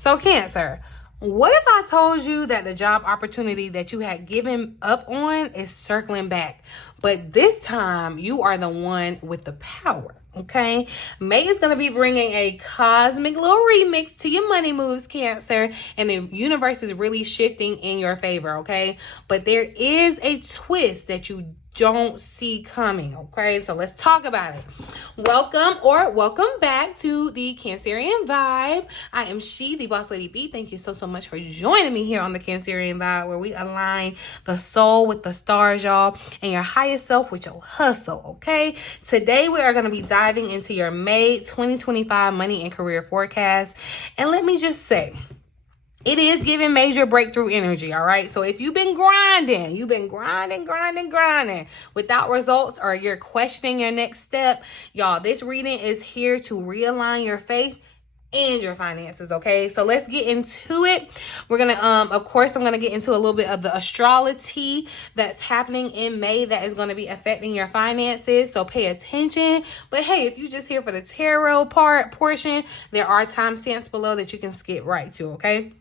So Cancer, what if I told you that the job opportunity that you had given up on is circling back, but this time you are the one with the power? Okay, May is going to be bringing a cosmic little remix to your money moves, Cancer, and the universe is really shifting in your favor. Okay, but there is a twist that you don't see coming. Okay, so let's talk about it. Welcome back to the Cancerian Vibe. I am she, the boss lady B. Thank you so much for joining me here on the Cancerian Vibe, where we align the soul with the stars, y'all, and your highest self with your hustle. Okay, today we are going to be diving into your May 2025 money and career forecast, and let me just say, it is giving major breakthrough energy, all right? So if you've been grinding without results, or you're questioning your next step, y'all, this reading is here to realign your faith and your finances, okay? So let's get into it. We're gonna, of course, I'm gonna get into a little bit of the Astrolo-tea that's happening in May that is gonna be affecting your finances, so pay attention. But hey, if you're just here for the tarot portion, there are timestamps below that you can skip right to, okay?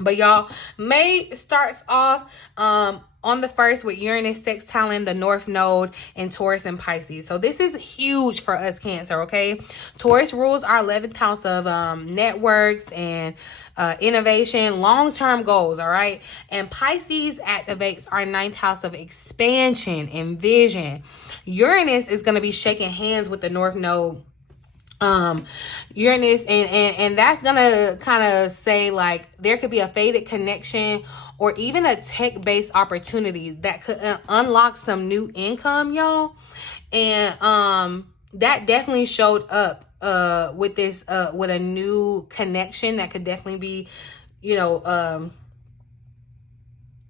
But y'all, May starts off on the 1st with Uranus sextiling the North Node in Taurus and Pisces. So this is huge for us, Cancer, okay? Taurus rules our 11th house of networks and innovation, long-term goals, all right? And Pisces activates our 9th house of expansion and vision. Uranus is going to be shaking hands with the North Node, Uranus, and that's gonna kind of say like there could be a faded connection or even a tech-based opportunity that could unlock some new income, y'all. And that definitely showed up with this with a new connection that could definitely be, you know,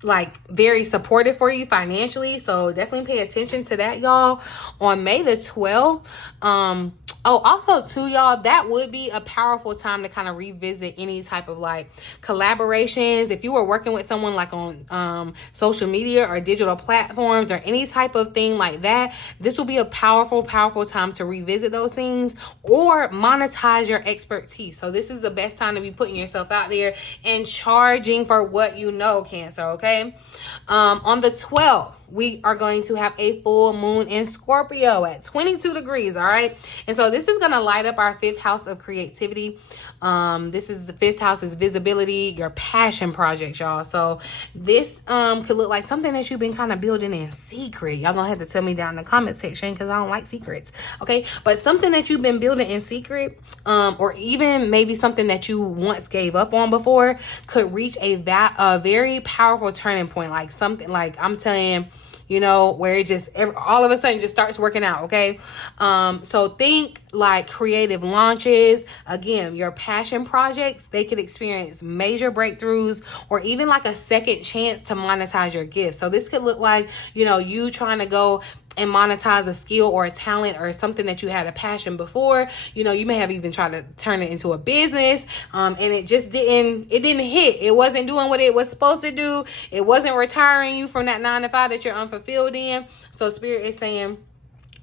like very supportive for you financially. So definitely pay attention to that, y'all. On May the 12th, also too, y'all, that would be a powerful time to kind of revisit any type of like collaborations. If you were working with someone like on social media or digital platforms or any type of thing like that, this will be a powerful time to revisit those things or monetize your expertise. So this is the best time to be putting yourself out there and charging for what you know, Cancer, okay? On the 12th, we are going to have a full moon in Scorpio at 22 degrees, all right? And so this is going to light up our 5th house of creativity. This is the 5th house is visibility, your passion projects, y'all. So this could look like something that you've been kind of building in secret. Y'all gonna have to tell me down in the comment section because I don't like secrets, okay? But something that you've been building in secret, or even maybe something that you once gave up on before, could reach a very powerful turning point. Like something like, I'm telling you, you know, where it just all of a sudden just starts working out, okay? So think like creative launches. Again, your passion projects, they could experience major breakthroughs or even like a second chance to monetize your gifts. So this could look like, you know, you trying to go and monetize a skill or a talent or something that you had a passion before. You know, you may have even tried to turn it into a business, and it just didn't hit. It wasn't doing what it was supposed to do. It wasn't retiring you from that 9 to 5 that you're unfulfilled in. So Spirit is saying,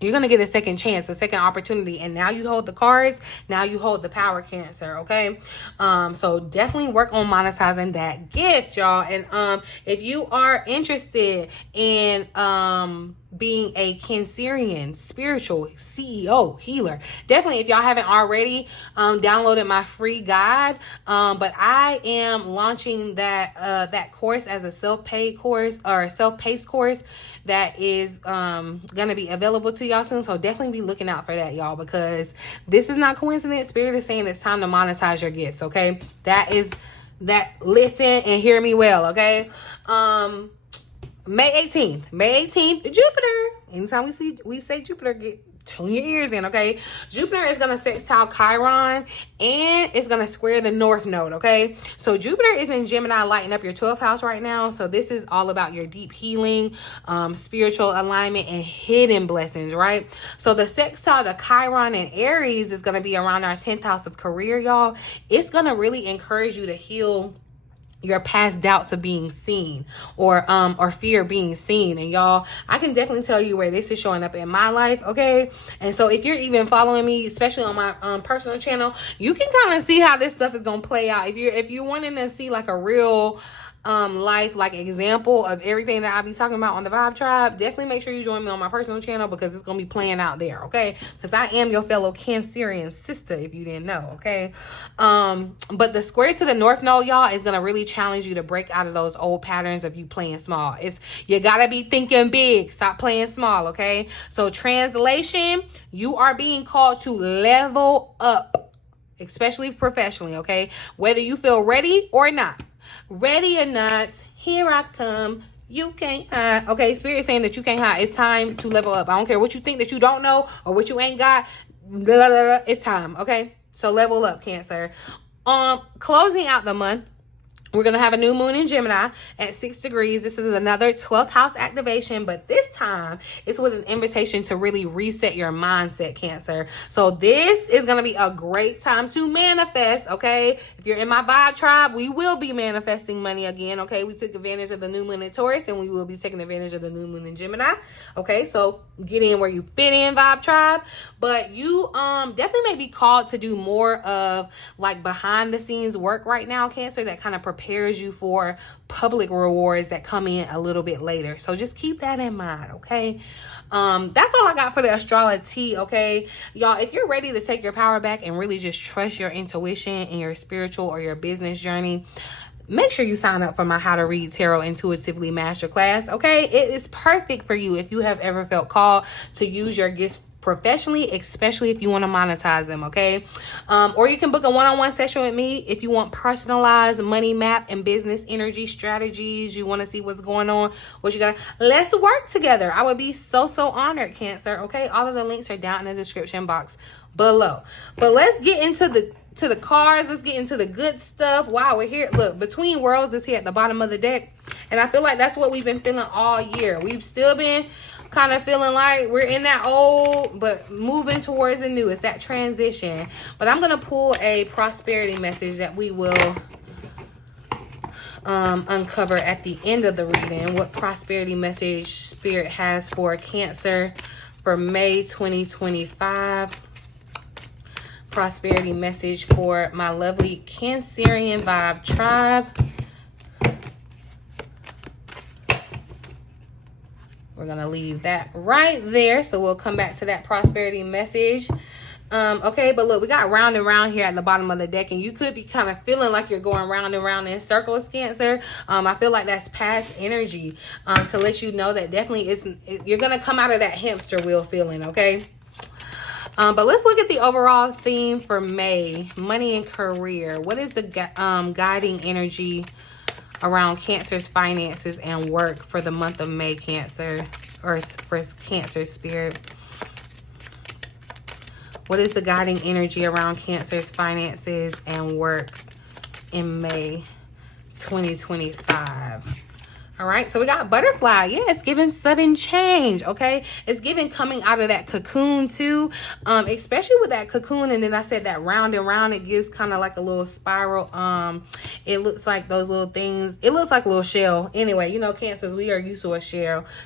you're going to get a second chance, a second opportunity. And now you hold the cards. Now you hold the power, Cancer, okay? So definitely work on monetizing that gift, y'all. And if you are interested in being a Cancerian spiritual CEO healer, definitely, if y'all haven't already downloaded my free guide, but I am launching that course as a self-paid course or a self-paced course that is gonna be available to y'all soon. So definitely be looking out for that, y'all, because this is not coincidence. Spirit is saying it's time to monetize your gifts, okay? Listen and hear me well, okay? May 18th, Jupiter. Anytime we say Jupiter, tune your ears in, okay? Jupiter is going to sextile Chiron, and it's going to square the North Node, okay? So Jupiter is in Gemini, lighting up your 12th house right now. So this is all about your deep healing, spiritual alignment, and hidden blessings, right? So the sextile to Chiron and Aries is going to be around our 10th house of career, y'all. It's going to really encourage you to heal your past doubts of being seen, or fear of being seen. And y'all, I can definitely tell you where this is showing up in my life, okay? And so if you're even following me, especially on my personal channel, you can kind of see how this stuff is gonna play out. If you're wanting to see like a real life like example of everything that I'll be talking about on the Vibe Tribe, definitely make sure you join me on my personal channel, because it's gonna be playing out there, okay? Because I am your fellow Cancerian sister, if you didn't know, okay? But the square to the north node, y'all, is gonna really challenge you to break out of those old patterns of you playing small. You gotta be thinking big, stop playing small, okay? So translation, you are being called to level up, especially professionally, okay? Whether you feel ready or not. Ready or not, here I come. You can't hide. Okay, Spirit is saying that you can't hide. It's time to level up. I don't care what you think that you don't know or what you ain't got. Blah, blah, blah. It's time, okay? So level up, Cancer. Closing out the month, we're going to have a new moon in Gemini at 6 degrees. This is another 12th house activation, but this time it's with an invitation to really reset your mindset, Cancer. So this is going to be a great time to manifest, okay? If you're in my Vibe Tribe, we will be manifesting money again, okay? We took advantage of the new moon in Taurus, and we will be taking advantage of the new moon in Gemini, okay? So get in where you fit in, Vibe Tribe. But you definitely may be called to do more of like behind the scenes work right now, Cancer, that kind of prepares you for public rewards that come in a little bit later. So just keep that in mind, okay? That's all I got for the Astrolo-tea, okay? Y'all, if you're ready to take your power back and really just trust your intuition in your spiritual or your business journey, make sure you sign up for my How to Read Tarot Intuitively Masterclass, okay? It is perfect for you if you have ever felt called to use your gifts professionally, especially if you want to monetize them, okay? Or you can book a one-on-one session with me if you want personalized money map and business energy strategies. You want to see what's going on, what you got. Let's work together. I would be so honored, Cancer, okay? All of the links are down in the description box below. But let's get into the cards. Let's get into the good stuff. Wow, we're here. Look, Between Worlds is here at the bottom of the deck, and I feel like that's what we've been feeling all year. We've still been kind of feeling like we're in that old but moving towards the new. It's that transition. But I'm gonna pull a prosperity message that we will uncover at the end of the reading. What prosperity message Spirit has for Cancer for May 2025. Prosperity message for my lovely Cancerian Vibe Tribe. We're going to leave that right there. So we'll come back to that prosperity message. Okay, but look, we got round and round here at the bottom of the deck, and you could be kind of feeling like you're going round and round in circles, Cancer. I feel like that's past energy to let you know that definitely you're going to come out of that hamster wheel feeling, okay? But let's look at the overall theme for May. Money and career. What is the guiding energy around Cancer's finances and work for the month of May, Cancer, or for Cancer Spirit? What is the guiding energy around Cancer's finances and work in May 2025? All right, so we got butterfly. Yeah, it's giving sudden change, okay? It's giving coming out of that cocoon too, especially with that cocoon. And then I said that round and round, it gives kind of like a little spiral. It looks like those little things. It looks like a little shell. Anyway, you know, Cancers, we are used to a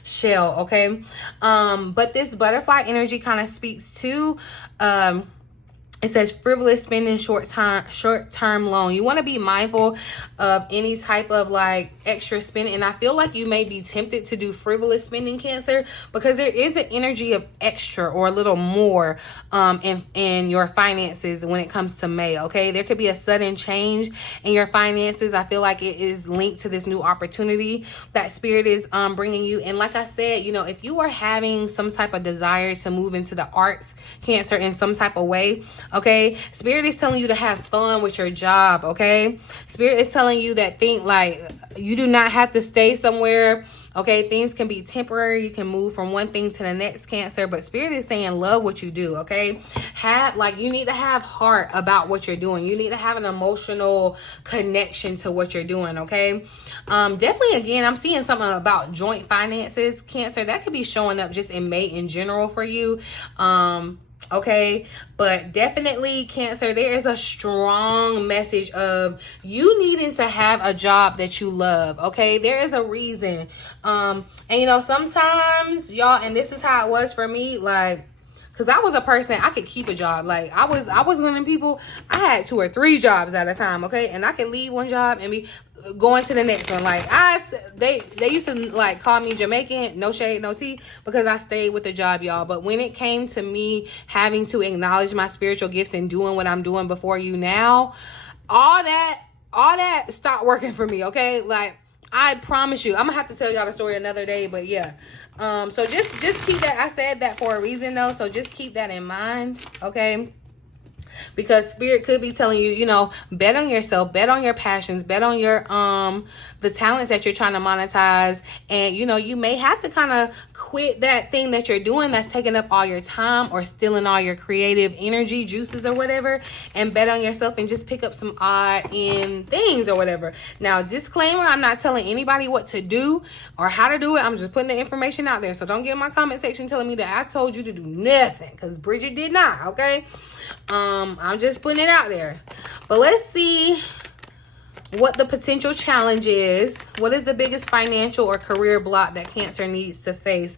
shell, okay? But this butterfly energy kind of speaks to it says frivolous spending, short-term loan. You want to be mindful of any type of like extra spending. And I feel like you may be tempted to do frivolous spending, Cancer, because there is an energy of extra or a little more in your finances when it comes to May, okay? There could be a sudden change in your finances. I feel like it is linked to this new opportunity that Spirit is bringing you. And like I said, you know, if you are having some type of desire to move into the arts, Cancer, in some type of way, okay, Spirit is telling you to have fun with your job, okay? Spirit is telling you that you do not have to stay somewhere, okay? Things can be temporary. You can move from one thing to the next, Cancer, but Spirit is saying love what you do, okay? You need to have heart about what you're doing. You need to have an emotional connection to what you're doing, okay? Definitely, again, I'm seeing something about joint finances, Cancer. That could be showing up just in May in general for you. Okay, but definitely Cancer, there is a strong message of you needing to have a job that you love. Okay, there is a reason. And you know, sometimes y'all, and this is how it was for me, like, because I was a person, I could keep a job. Like, I was one of them people, I had 2 or 3 jobs at a time, okay? And I could leave one job and be going to the next one. Like, they used to, like, call me Jamaican, no shade, no tea, because I stayed with the job, y'all. But when it came to me having to acknowledge my spiritual gifts and doing what I'm doing before you now, all that stopped working for me, okay? Like, I promise you, I'm gonna have to tell y'all the story another day, but yeah. So just keep that. I said that for a reason though, so just keep that in mind, okay? Because spirit could be telling you, you know, bet on yourself, bet on your passions, bet on your the talents that you're trying to monetize. And you know, you may have to kind of quit that thing that you're doing that's taking up all your time or stealing all your creative energy juices or whatever, and bet on yourself and just pick up some odd end things or whatever. Now, disclaimer, I'm not telling anybody what to do or how to do it. I'm just putting the information out there. So don't get in my comment section telling me that I told you to do nothing, because Bridget did not, okay? I'm just putting it out there. But let's see what the potential challenge is. What is the biggest financial or career block that Cancer needs to face?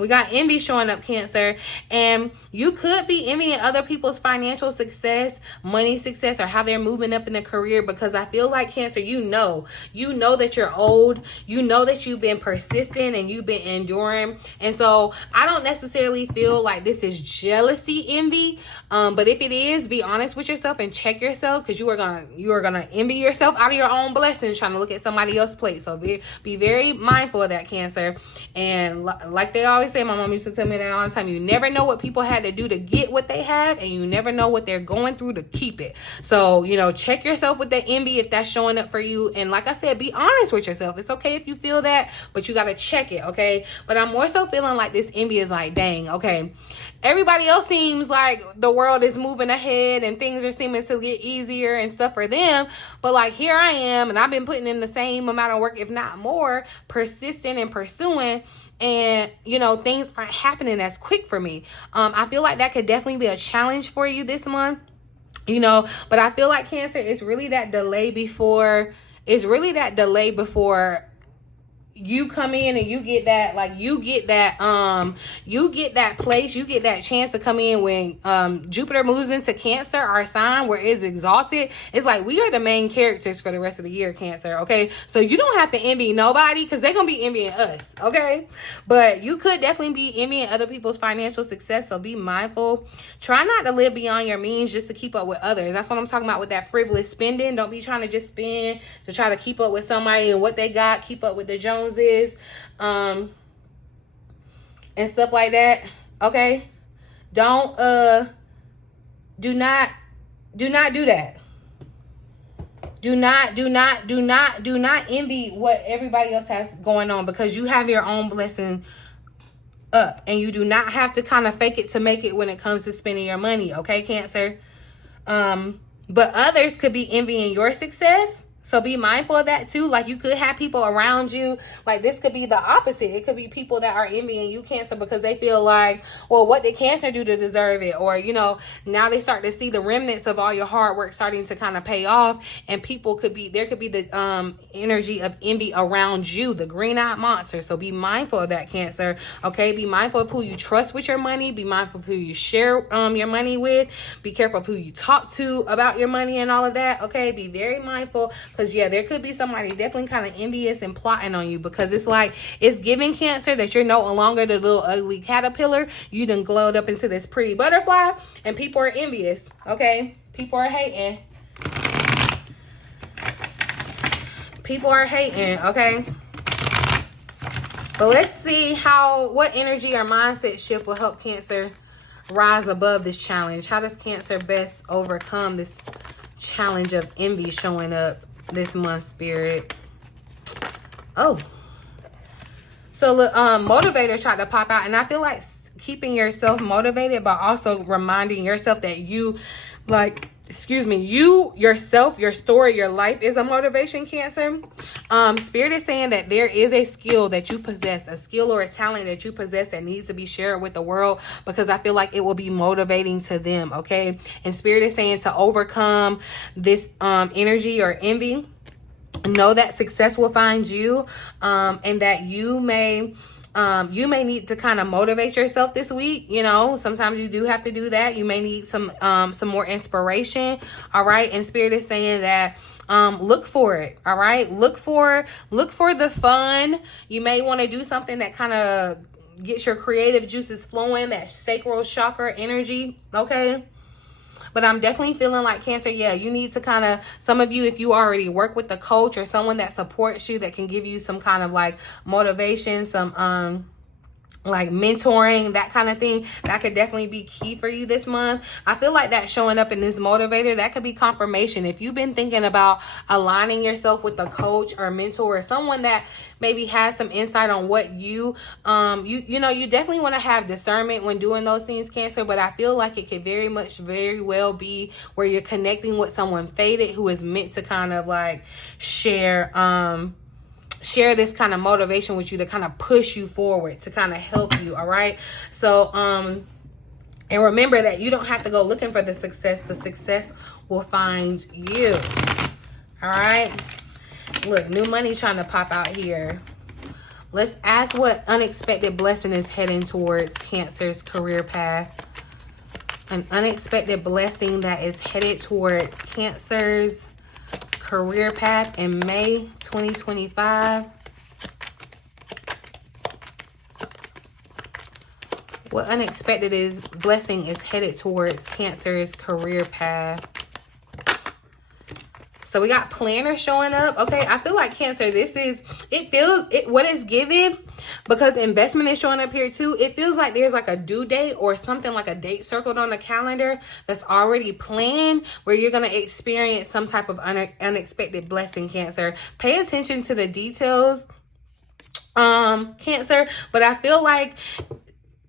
We got envy showing up, Cancer. And you could be envying other people's financial success, money success, or how they're moving up in their career, because I feel like, Cancer, you know that you're old. You know that you've been persistent and you've been enduring. And so I don't necessarily feel like this is jealousy envy. But if it is, be honest with yourself and check yourself, because you are gonna envy yourself out of your own blessings trying to look at somebody else's plate. So be very mindful of that, Cancer. And like they always say, my mom used to tell me that all the time, you never know what people had to do to get what they have, and you never know what they're going through to keep it. So, you know, check yourself with that envy if that's showing up for you. And like I said, be honest with yourself. It's okay if you feel that, but you got to check it, okay? But I'm more so feeling like this envy is like, dang, okay, everybody else seems like the world is moving ahead and things are seeming to get easier and stuff for them, but like, here I am, and I've been putting in the same amount of work, if not more, persistent and pursuing, and you know, things aren't happening as quick for me. I feel like that could definitely be a challenge for you this month, you know. But I feel like, Cancer, it's really that delay before you come in and you get that, like, you get that place, you get that chance to come in when Jupiter moves into Cancer, our sign, where it's exalted. It's like we are the main characters for the rest of the year, Cancer, okay? So you don't have to envy nobody, because they're gonna be envying us, okay? But you could definitely be envying other people's financial success, so be mindful. Try not to live beyond your means just to keep up with others. That's what I'm talking about with that frivolous spending. Don't be trying to just spend to try to keep up with somebody and what they got, keep up with the Joneses, and stuff like that, okay? Don't do not do that. Do not envy what everybody else has going on, because you have your own blessing up, and you do not have to kind of fake it to make it when it comes to spending your money, okay, Cancer? But others could be envying your success, so be mindful of that too. Like, you could have people around you, like this could be the opposite. It could be people that are envying you, Cancer, because they feel like, well, what did Cancer do to deserve it? Or, you know, now they start to see the remnants of all your hard work starting to kind of pay off, and there could be the energy of envy around you, the green-eyed monster. So be mindful of that, Cancer, okay? Be mindful of who you trust with your money. Be mindful of who you share your money with. Be careful of who you talk to about your money and all of that, okay? Be very mindful. Because, yeah, there could be somebody definitely kind of envious and plotting on you, because it's like, it's giving, Cancer, that you're no longer the little ugly caterpillar. You done glowed up into this pretty butterfly, and people are envious, okay? People are hating. People are hating, okay? But let's see what energy or mindset shift will help Cancer rise above this challenge. How does Cancer best overcome this challenge of envy showing up this month, Spirit? Oh, so look, motivator tried to pop out, and I feel like keeping yourself motivated, but also reminding yourself that you, like, excuse me, you, yourself, your story, your life is a motivation, Cancer. Spirit is saying that there is a skill that you possess, a skill or a talent that you possess that needs to be shared with the world, because I feel like it will be motivating to them, okay? And Spirit is saying to overcome this energy or envy, know that success will find you, and that you may need to kind of motivate yourself this week. You know, sometimes you do have to do that. You may need some more inspiration. All right. And Spirit is saying that look for it. All right. Look for the fun. You may want to do something that kind of gets your creative juices flowing, that sacral chakra energy. Okay. But I'm definitely feeling like, Cancer, yeah, you need to kind of, some of you, if you already work with a coach or someone that supports you, that can give you some kind of like motivation, some like mentoring, that kind of thing, that could definitely be key for you this month. I feel like that showing up in this motivator, that could be confirmation. If you've been thinking about aligning yourself with a coach or mentor or someone that maybe has some insight on what you you definitely want to have discernment when doing those things, Cancer. But I feel like it could very well be where you're connecting with someone fated who is meant to kind of like share this kind of motivation with you, to kind of push you forward, to kind of help you. All right. So and remember that you don't have to go looking for the success will find you. All right. Look, new money trying to pop out here. Let's ask what unexpected blessing is heading towards Cancer's career path. An unexpected blessing that is headed towards Cancer's career path in May 2025. What unexpected blessing is headed towards Cancer's career path? So we got planner showing up. Okay, I feel like, Cancer, what is given, because investment is showing up here too. It feels like there's like a due date or something, like a date circled on the calendar that's already planned, where you're going to experience some type of unexpected blessing, Cancer. Pay attention to the details, Cancer. But I feel like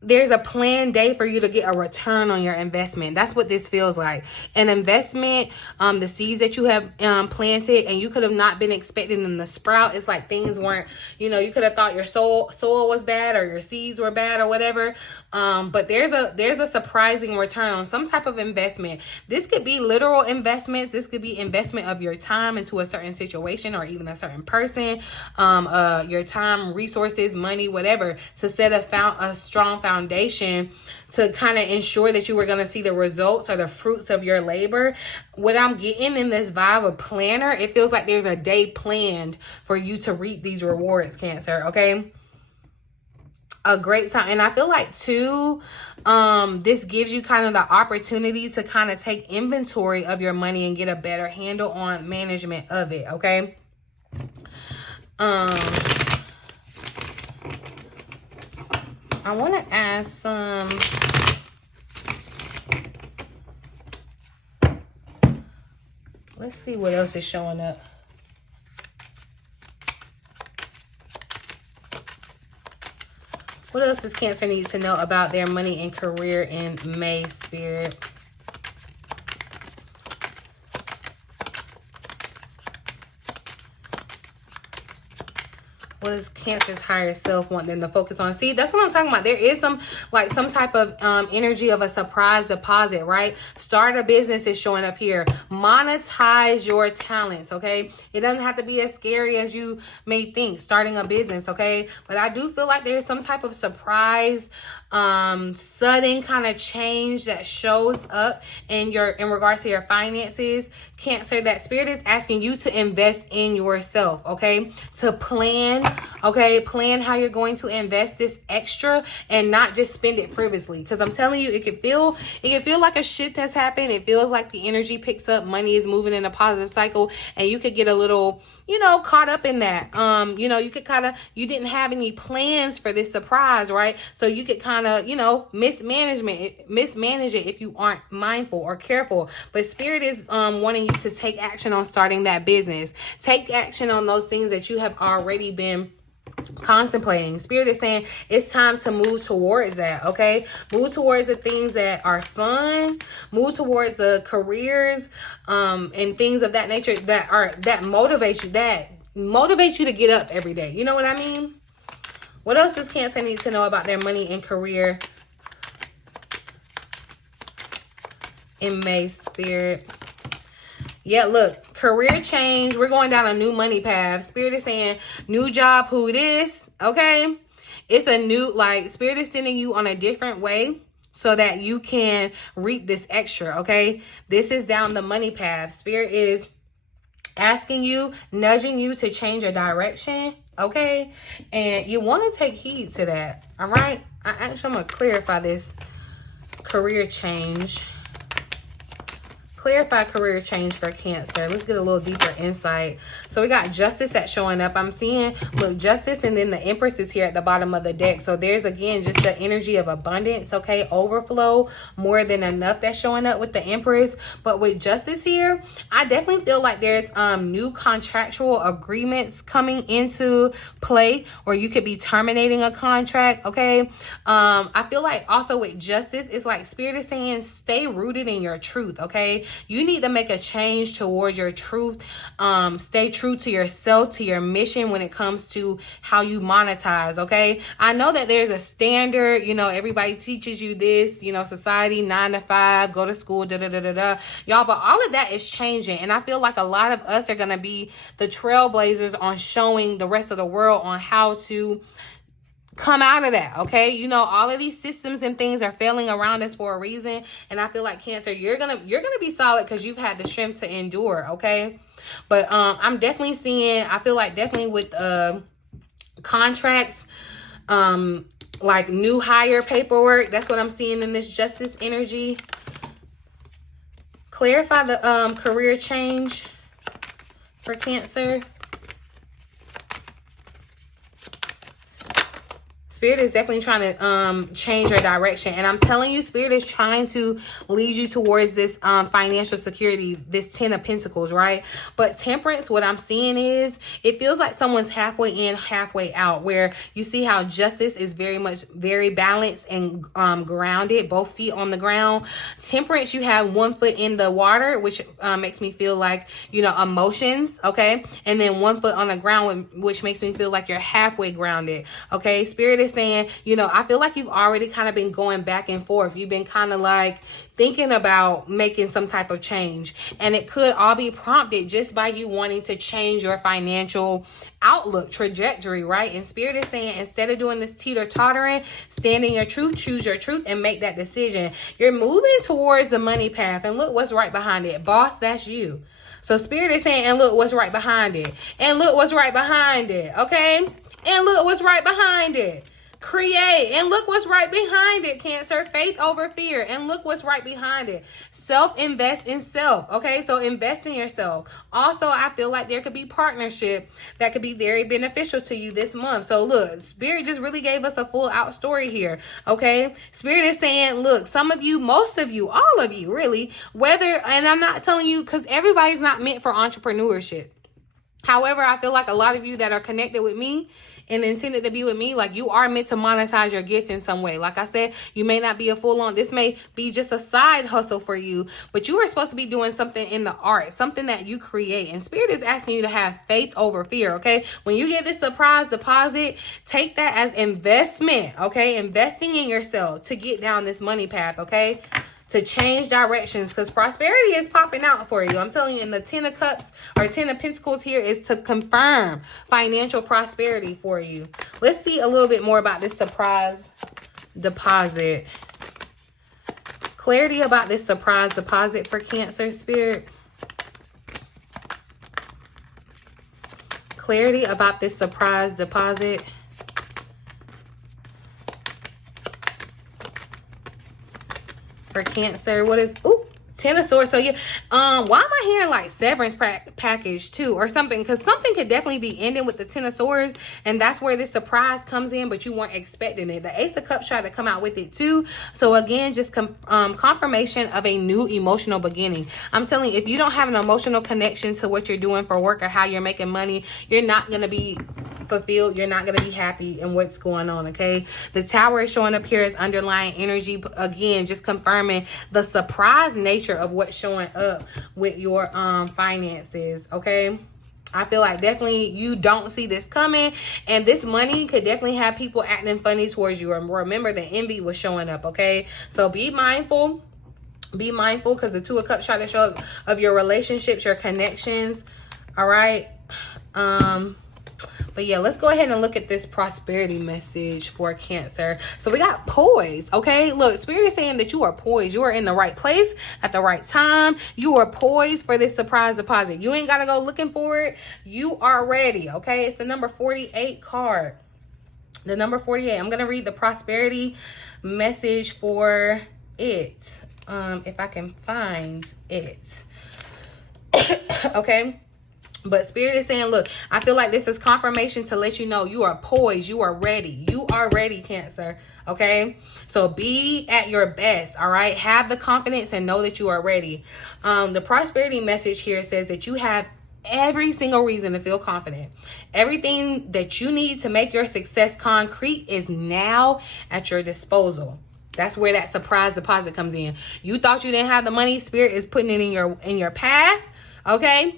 there's a planned day for you to get a return on your investment. That's what this feels like. An investment, the seeds that you have planted, and you could have not been expecting them to sprout. It's like things weren't, you could have thought your soil was bad or your seeds were bad or whatever. But there's a surprising return on some type of investment. This could be literal investments. This could be investment of your time into a certain situation or even a certain person, your time, resources, money, whatever, to set a strong foundation to kind of ensure that you were going to see the results or the fruits of your labor. What I'm getting in this vibe of planner, it feels like there's a day planned for you to reap these rewards, Cancer. Okay. A great time. And I feel like too, this gives you kind of the opportunity to kind of take inventory of your money and get a better handle on management of it. Okay. I want to ask let's see what else is showing up. What else does Cancer need to know about their money and career in May, Spirit? What does Cancer's higher self want them to focus on? See, that's what I'm talking about. There is some type of energy of a surprise deposit, right? Start a business is showing up here. Monetize your talents, okay? It doesn't have to be as scary as you may think, starting a business, okay? But I do feel like there's some type of surprise, sudden kind of change that shows up in regards to your finances, Cancer. That Spirit is asking you to invest in yourself, okay? To plan, okay? Plan how you're going to invest this extra and not just spend it frivolously. Because I'm telling you, it can feel like a shift has happened. It feels like the energy picks up, money is moving in a positive cycle, and you could get a little, caught up in that. You didn't have any plans for this surprise, right? So you could kind of, mismanage it if you aren't mindful or careful. But Spirit is wanting you to take action on starting that business. Take action on those things that you have already been contemplating. Spirit is saying it's time to move towards that, okay? Move towards the things that are fun. Move towards the careers and things of that nature that motivate you to get up every day. You know what I mean? What else does Cancer need to know about their money and career in May, Spirit? Yeah, look, career change. We're going down a new money path. Spirit is saying new job, who it is, okay? It's a new, like, Spirit is sending you on a different way so that you can reap this extra, okay? This is down the money path. Spirit is asking you, nudging you to change your direction, okay? And you want to take heed to that, all right? I'm going to clarify this career change. Clarify career change for Cancer. Let's get a little deeper insight. So we got Justice that's showing up. I'm seeing, look, Justice, and then the Empress is here at the bottom of the deck. So there's, again, just the energy of abundance, okay? Overflow, more than enough that's showing up with the Empress. But with Justice here, I definitely feel like there's new contractual agreements coming into play, or you could be terminating a contract, okay? I feel like also with Justice, it's like Spirit is saying stay rooted in your truth, okay? You need to make a change towards your truth. Stay true to yourself, to your mission when it comes to how you monetize, okay? I know that there's a standard, you know, everybody teaches you this, you know, society, 9 to 5, go to school, y'all, but all of that is changing. And I feel like a lot of us are going to be the trailblazers on showing the rest of the world on how to come out of that, okay? You know, all of these systems and things are failing around us for a reason. And I feel like Cancer, you're gonna be solid because you've had the strength to endure, okay? But I'm definitely seeing, I feel like definitely with contracts, like new hire paperwork, that's what I'm seeing in this Justice energy. Clarify the career change for Cancer. Spirit is definitely trying to change your direction. And I'm telling you, Spirit is trying to lead you towards this financial security, this 10 of Pentacles, right? But Temperance, what I'm seeing is, it feels like someone's halfway in, halfway out, where you see how Justice is very balanced and grounded, both feet on the ground. Temperance, you have 1 foot in the water, which makes me feel like, you know, emotions, okay? And then 1 foot on the ground, which makes me feel like you're halfway grounded, okay? Spirit is saying, you know, I feel like you've already kind of been going back and forth. You've been kind of like thinking about making some type of change, and it could all be prompted just by you wanting to change your financial outlook, trajectory, right? And Spirit is saying, instead of doing this teeter-tottering, stand in your truth, choose your truth, and make that decision. You're moving towards the money path, and look what's right behind it. Boss, that's you. So Spirit is saying, and look what's right behind it, and look what's right behind it, okay? And look what's right behind it. Create, and look what's right behind it, Cancer. Faith over fear, and look what's right behind it. Invest in self, okay? So invest in yourself. Also, I feel like there could be partnership that could be very beneficial to you this month. So look, Spirit just really gave us a full out story here, okay? Spirit is saying, look, some of you, most of you, all of you, really, whether, and I'm not telling you, because everybody's not meant for entrepreneurship. However, I feel like a lot of you that are connected with me and intended to be with me, like, you are meant to monetize your gift in some way. Like I said, you may not be a full-on, this may be just a side hustle for you, but you are supposed to be doing something in the art, something that you create. And Spirit is asking you to have faith over fear, okay? When you get this surprise deposit, take that as investment, okay? Investing in yourself to get down this money path, okay? To change directions, because prosperity is popping out for you. I'm telling you, in the 10 of Cups or 10 of Pentacles here is to confirm financial prosperity for you. Let's see a little bit more about this surprise deposit. Clarity about this surprise deposit for Cancer, Spirit. Clarity about this surprise deposit. For Cancer, what is, ooh, 10 of Swords. So yeah, why am I hearing like severance package too or something? Because something could definitely be ending with the 10 of Swords, and that's where this surprise comes in, but you weren't expecting it. The Ace of Cups tried to come out with it too. So again, just confirmation of a new emotional beginning. I'm telling you, if you don't have an emotional connection to what you're doing for work or how you're making money, you're not going to be fulfilled. You're not going to be happy in what's going on, okay? The Tower is showing up here as underlying energy. Again, just confirming the surprise nature of what's showing up with your finances, okay? I feel like definitely you don't see this coming, and this money could definitely have people acting funny towards you. Remember, the envy was showing up, okay? So be mindful. Be mindful, because the Two of Cups try to show up of your relationships, your connections, all right? But yeah, let's go ahead and look at this prosperity message for Cancer. So we got poised, okay? Look, Spirit is saying that you are poised. You are in the right place at the right time. You are poised for this surprise deposit. You ain't got to go looking for it. You are ready, okay? It's the number 48 card. The number 48. I'm going to read the prosperity message for it. If I can find it. Okay? But Spirit is saying, look, I feel like this is confirmation to let you know you are poised. You are ready. You are ready, Cancer. Okay? So be at your best, all right? Have the confidence and know that you are ready. The prosperity message here says that you have every single reason to feel confident. Everything that you need to make your success concrete is now at your disposal. That's where that surprise deposit comes in. You thought you didn't have the money. Spirit is putting it in your path, okay?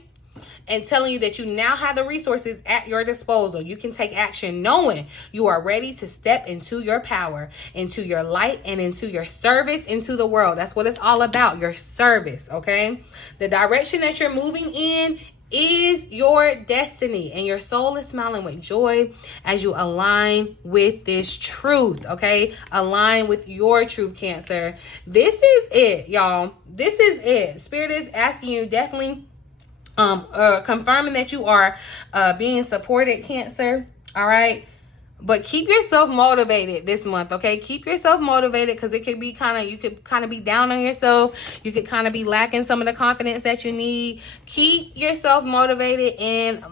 And telling you that you now have the resources at your disposal. You can take action knowing you are ready to step into your power, into your light, and into your service into the world. That's what it's all about, your service, okay? The direction that you're moving in is your destiny, and your soul is smiling with joy as you align with this truth, okay? Align with your truth, Cancer. This is it, y'all. This is it. Spirit is asking you, definitely confirming that you are being supported, Cancer, all right? But keep yourself motivated this month, okay? Keep yourself motivated, because it could be you could kind of be down on yourself. You could kind of be lacking some of the confidence that you need. Keep yourself motivated in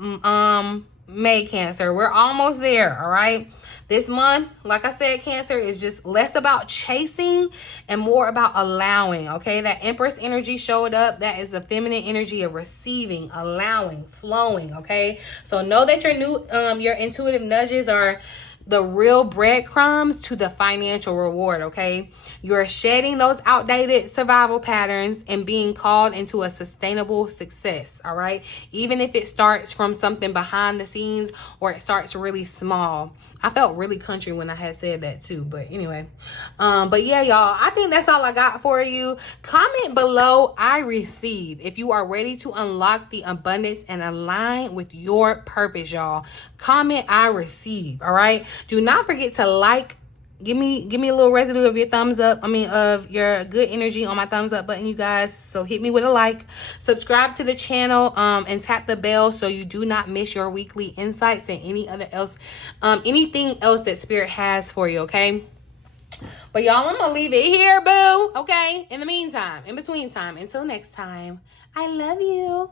May, Cancer. We're almost there, all right? This month, like I said, Cancer, is just less about chasing and more about allowing, okay? That Empress energy showed up. That is the feminine energy of receiving, allowing, flowing, okay? So know that your intuitive nudges are the real breadcrumbs to the financial reward, okay? You're shedding those outdated survival patterns and being called into a sustainable success, all right? Even if it starts from something behind the scenes or it starts really small. I felt really country when I had said that too, but anyway. But yeah, y'all, I think that's all I got for you. Comment below, I receive, if you are ready to unlock the abundance and align with your purpose, y'all. Comment, I receive, all right? Do not forget to like. Give me a little residue of your thumbs up. Of your good energy on my thumbs up button, you guys. So hit me with a like. Subscribe to the channel and tap the bell so you do not miss your weekly insights and anything else that Spirit has for you, okay? But y'all, I'm gonna leave it here, boo. Okay? In the meantime, in between time, until next time, I love you.